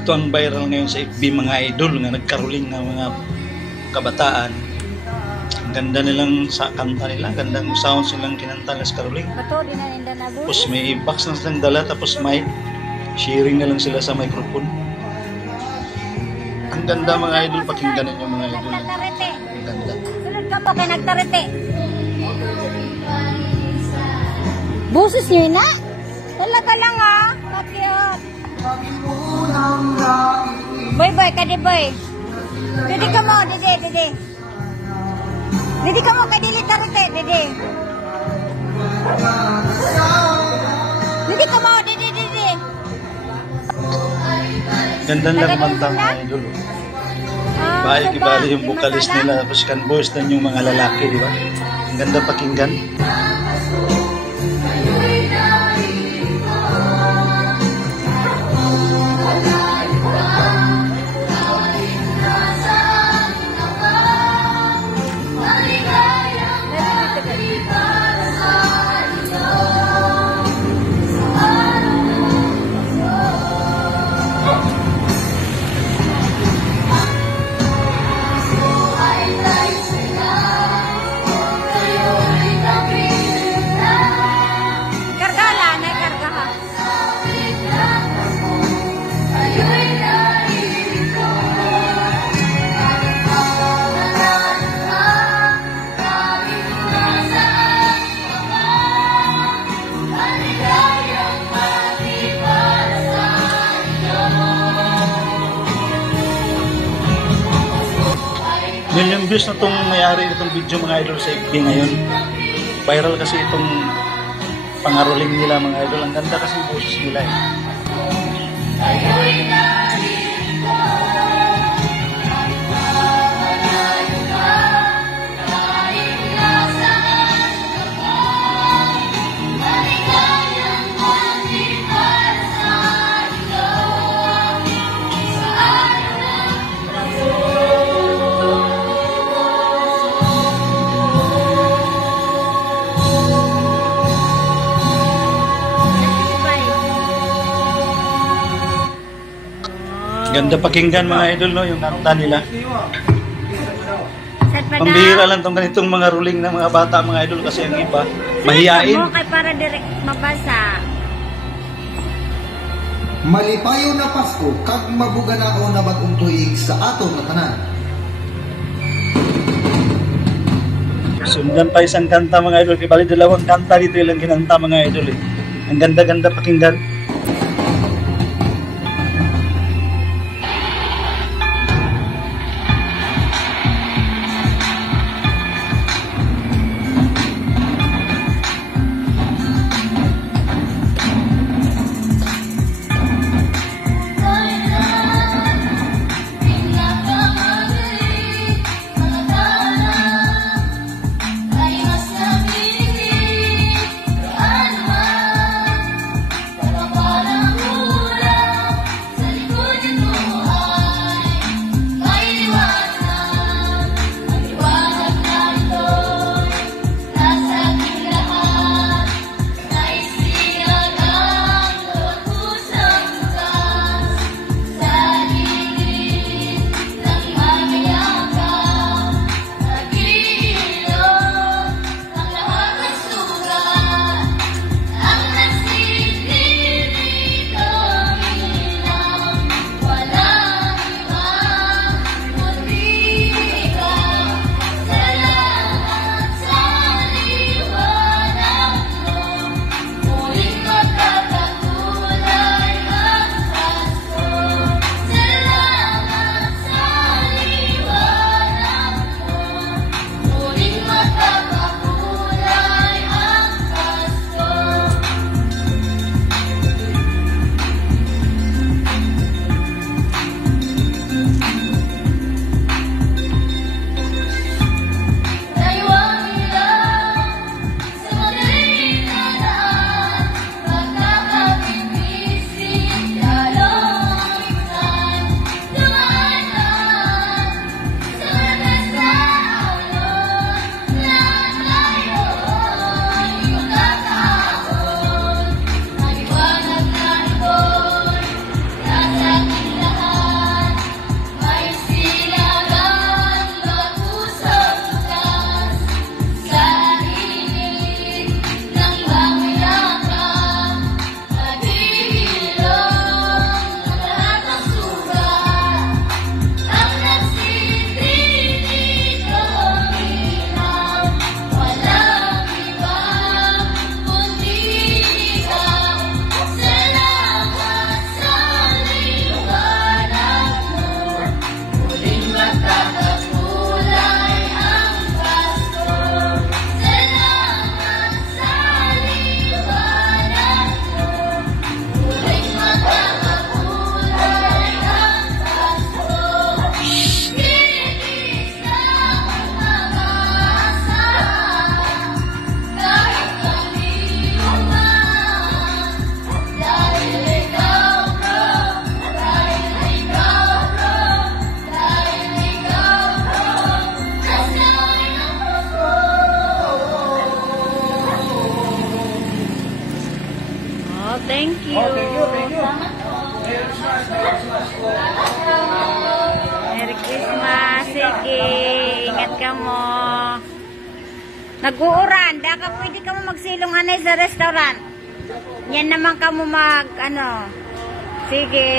Ito ang viral ngayon sa FB mga idol nga nagkaruling ng mga kabataan. Ang ganda nilang sa kanta nila, gandang sound silang kinanta ng karuling. Tapos may box na silang dala, tapos may sharing na lang sila sa microphone. Ang ganda mga idol, pakinggan ninyo mga idol. Ang ganda. Sunod ka po kay nagtarete. Buses nyo na? Talaga lang ah. Cute. Boy, kadi boy. Didi ka mo, didi. Didi ka mo, kadili tarete, didi. Didi ka mo, didi. Ganda lang kumanta mga idol. Bali yung vocalist nila, tapos kan voice na yung mga lalaki, di ba? Ang ganda pakinggan. Million views na itong mayari itong video mga idol sa FB ngayon. Viral kasi itong pangaruling nila mga idol. Ang ganda kasi yung boses nila eh. Ganda pakinggan mga idol no, yung kanta nila. Pambihira lang tong ganitong mga ruling ng mga bata mga idol kasi ang iba mahiyain. Kay para direct mabasa. Malipayo na Pasko kag mabuganao na bagong tuig sa aton nga tanan. Sundan pa isang kanta mga idol, kaya bali dalawang kanta dito ilang kinanta mga idol eh. Ang ganda-ganda pakinggan. Merry Christmas. Sige, ingat ka mo. Nag-uuran. Daka pwede ka mo magsilong anay sa restaurant. Yan naman ka mo mag, ano. Sige.